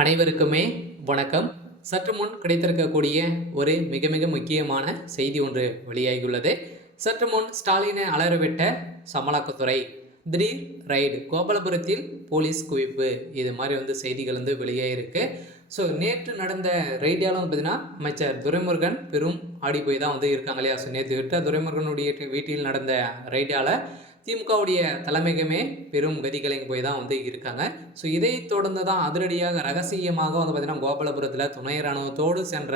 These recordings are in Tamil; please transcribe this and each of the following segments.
அனைவருக்குமே வணக்கம். சற்று முன் கிடைத்திருக்கக்கூடிய ஒரு மிக மிக முக்கியமான செய்தி ஒன்று வெளியாகியுள்ளது. சற்று முன் ஸ்டாலினை அலறவிட்ட அமலாக்கத்துறை. திடீர் ரைடு, கோபாலபுரத்தில் போலீஸ் குவிப்பு, இது மாதிரி செய்திகள் வெளியாகிருக்கு. ஸோ நேற்று நடந்த ரைடியால் பார்த்தீங்கன்னா அமைச்சர் துரைமுருகன் பெரும் ஆடி போய் தான் இருக்காங்க இல்லையா. ஸோ நேற்று விட்ட துரைமுருகனுடைய வீட்டில் நடந்த ரைடால் திமுகவுடைய தலைமையகமே பெரும் கதிகலங்கி போய் தான் இருக்காங்க. ஸோ இதை தொடர்ந்து தான் அதிரடியாக ரகசியமாக பார்த்தீங்கன்னா கோபாலபுரத்தில் துணை ராணுவத்தோடு சென்ற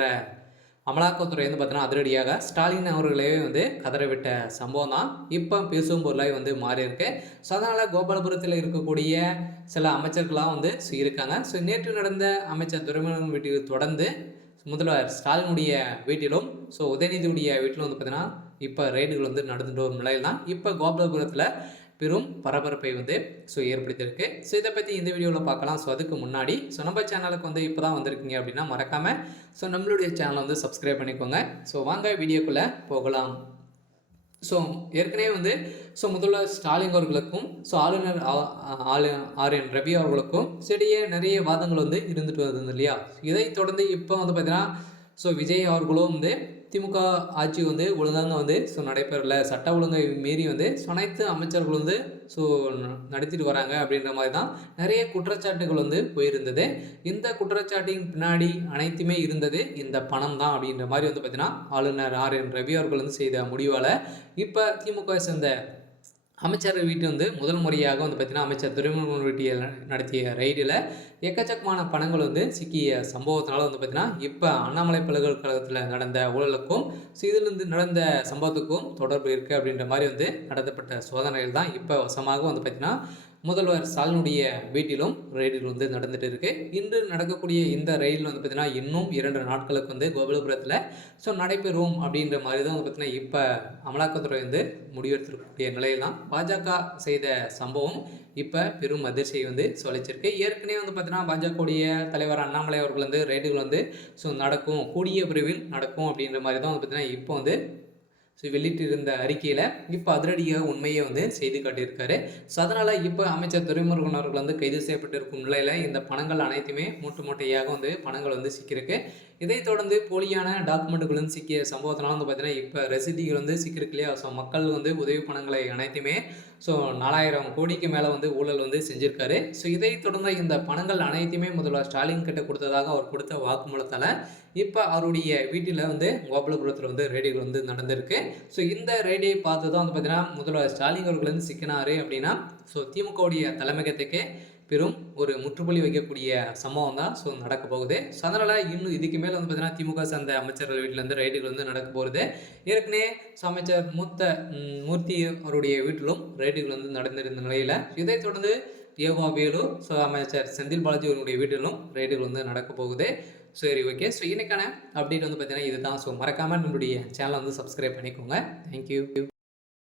அமலாக்கத்துறை பார்த்தீங்கன்னா அதிரடியாக ஸ்டாலின் அவர்களே கதறவிட்ட சம்பவம் தான் இப்போ பேசும் பொருளாக மாறியிருக்கு. ஸோ அதனால் கோபாலபுரத்தில் இருக்கக்கூடிய சில அமைச்சர்களாக இருக்காங்க. ஸோ நேற்று நடந்த அமைச்சர் துரைமுருகன் வீட்டில் தொடர்ந்து முதல்வர் ஸ்டாலினுடைய வீட்டிலும் உதயநிதியுடைய வீட்டிலும் பார்த்தீங்கன்னா இப்போ ரைடுகள் நடந்துட்டு வரும் நிலையில் தான் இப்போ கோபாலபுரத்தில் பெரும் பரபரப்பை ஏற்படுத்தியிருக்கு. ஸோ இதை பற்றி இந்த வீடியோவில் பார்க்கலாம். ஸோ அதுக்கு முன்னாடி நம்ம சேனலுக்கு இப்போ தான் வந்திருக்கீங்க அப்படின்னா மறக்காமல் நம்மளுடைய சேனலை சப்ஸ்கிரைப் பண்ணிக்கோங்க. ஸோ வாங்க வீடியோக்குள்ளே போகலாம். ஸோ ஏற்கனவே முதல்வர் ஸ்டாலின் அவர்களுக்கும் ஆளுநர் RN ரவி அவர்களுக்கும் நிறைய வாதங்கள் இருந்துட்டு வருது இல்லையா. இதை தொடர்ந்து இப்போ பார்த்தீங்கன்னா விஜய் அவர்களும் திமுக ஆட்சி ஒழுங்காக நடைபெறல, சட்ட ஒழுங்கை மீறி அனைத்து அமைச்சர்கள் நடத்திட்டு வராங்க அப்படின்ற மாதிரி தான் நிறைய குற்றச்சாட்டுகள் போயிருந்தது. இந்த குற்றச்சாட்டின் பின்னாடி அனைத்துமே இருந்தது இந்த பணம் தான் அப்படின்ற மாதிரி பார்த்தீங்கன்னா ஆளுநர் RN ரவி அவர்கள் செய்த முடிவால் இப்போ திமுக சேர்ந்த அமைச்சர் வீட்டு முதல் முறையாக பார்த்தீங்கன்னா அமைச்சர் துரைமுருகன் வீட்டில் நடத்திய ரைடில் எக்கச்சக்கமான பணங்கள் சிக்கிய சம்பவத்தினால பார்த்தீங்கன்னா இப்போ அண்ணாமலை பல்கலைக்கழகத்தில் நடந்த ஊழலுக்கும் இதிலிருந்து நடந்த சம்பவத்துக்கும் தொடர்பு இருக்குது அப்படின்ற மாதிரி நடத்தப்பட்ட சோதனைகள் தான் இப்போ வசமாக பார்த்தீங்கன்னா முதல்வர் ஸ்டாலினுடைய வீட்டிலும் ரைடில் நடந்துட்டு இருக்கு. இன்று நடக்கக்கூடிய இந்த ரயில் பார்த்தீங்கன்னா இன்னும் 2 நாட்களுக்கு கோபாலபுரத்தில் நடைபெறும் அப்படின்ற மாதிரி தான் பார்த்தீங்கன்னா இப்போ அமலாக்கத்துறை முடிவெடுத்திருக்கக்கூடிய நிலையில் தான் பாஜக செய்த சம்பவம் இப்போ பெரும் அதிர்ச்சியை சொல்லிச்சிருக்கு. ஏற்கனவே பார்த்தீங்கன்னா பாஜகவுடைய தலைவர் அண்ணாமலை அவர்கள் ரைடுகள் நடக்கும், கூடிய விரைவில் நடக்கும் அப்படின்ற மாதிரி தான் பார்த்தீங்கன்னா இப்போ வெளியிட்டிருந்த அறிக்கையில் இப்போ அதிரடியாக உண்மையை செய்து காட்டியிருக்காரு. ஸோ அதனால் இப்போ அமைச்சர் துரைமுருகன் அவர்கள் கைது செய்யப்பட்டிருக்கும் நிலையில் இந்த பணங்கள் அனைத்துமே மூட்டையாக பணங்கள் சிக்கியிருக்கு. இதை தொடர்ந்து போலியான டாக்குமெண்ட்டுகள் சிக்கிய சம்பவத்தினால பார்த்தீங்கன்னா இப்போ ரசீதிகள் சிக்கியிருக்கு இல்லையா. ஸோ மக்கள் உதவி பணங்களை அனைத்துமே 4000 கோடிக்கு மேலே ஊழல் செஞ்சுருக்காரு. ஸோ இதை தொடர்ந்து இந்த பணங்கள் அனைத்துமே முதல்வர் ஸ்டாலின் கிட்ட கொடுத்ததாக அவர் கொடுத்த வாக்குமூலத்தால் இப்போ அவருடைய வீட்டில் கோபாலபுரத்தில் ரைடுகள் நடந்திருக்கு. ஸோ இந்த ரைடை பார்த்து தான் பார்த்தீங்கன்னா முதல்வர் ஸ்டாலின் அவர்கள் சிக்கினார் அப்படின்னா திமுகவுடைய தலைமையகத்துக்கு பெரும் ஒரு முற்றுப்புள்ளி வைக்கக்கூடிய சம்பவம் தான் நடக்க போகுது. ஸோ அதனால் இன்னும் இதுக்கு மேலே பார்த்தீங்கன்னா திமுக சார்ந்த அமைச்சர்கள் வீட்டிலேருந்து ரைடுகள் நடக்க போகிறது. ஏற்கனவே அமைச்சர் மூர்த்தி அவருடைய வீட்டிலும் ரைடுகள் நடந்திருந்த நிலையில் இதை தொடர்ந்து ஏவா வேலு அமைச்சர் செந்தில் பாலாஜி அவருடைய வீட்டிலும் ரைடுகள் நடக்க போகுது. சரி, ஓகே. ஸோ இன்னைக்கான அப்டேட் பார்த்தீங்கன்னா இதுதான். ஸோ மறக்காமல் நம்மளுடைய சேனலை சப்ஸ்கிரைப் பண்ணிக்கோங்க. தேங்க்யூ.